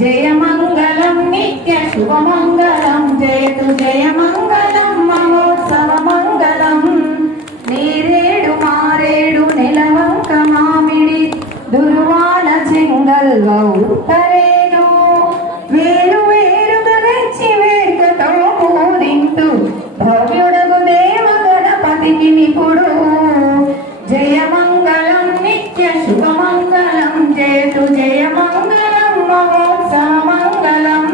జయమంగళం నిత్య శుభమంగళం జయతు జయమంగళం మహోత్సవమంగళం నీరేడు మారేడు నెలవంక మామిడి దుర్వాన చెంగల్వ ఉత్తరేను వేరు వేరుగా తెచ్చి వేడుకతో పూరింతు భవ్యుడగు దేవ గణపతికి నిపుడు జయమంగళం నిత్య శుభమంగళం జయతు జయమంగళం మహోత్సవమంగళం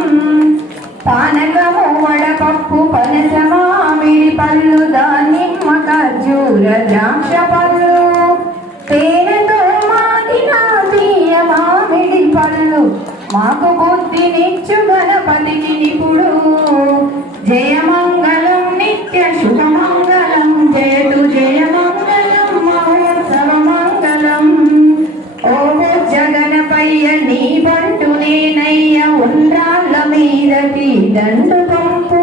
పానకము వడపప్పు పనస మామిడి పళ్ళు దానిమ్మ ఖర్జూర ద్రాక్ష పళ్ళు తేనెతో మాగిన తీయ మామిడి పళ్ళు మాకు బుద్ధినిచ్చు గణపతికి నిపుడు జయమంగళం నిత్య శుభమంగళం జయతు జయమంగళం మహోత్సవమంగళం ఓ జగనపయ్య నీ బంటు నేనయ్య ఉండ్రాళ్ళ మీదకి దండు పంపు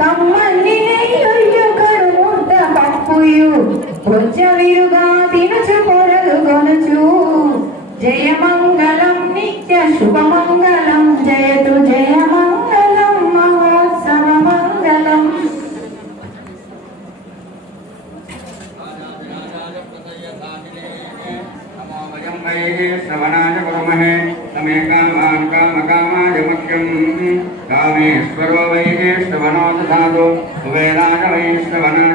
కమ్మల్ని నెయ్యు కడుముద్ద పప్పుయు బొజ్జ విరుగా తినుచు పొరలు కొనుచు జయమంగళం నిత్య శుభమంగళం జయతు జయమంగళం మహోత్సవమంగళం శ్రవణాయ కుర్మహే తమే కామాన్ కామకామాయ ముఖ్యం కామేశ్వరో వై శ్రవణో దధాతు వేదాయ వై శ్రవణాయ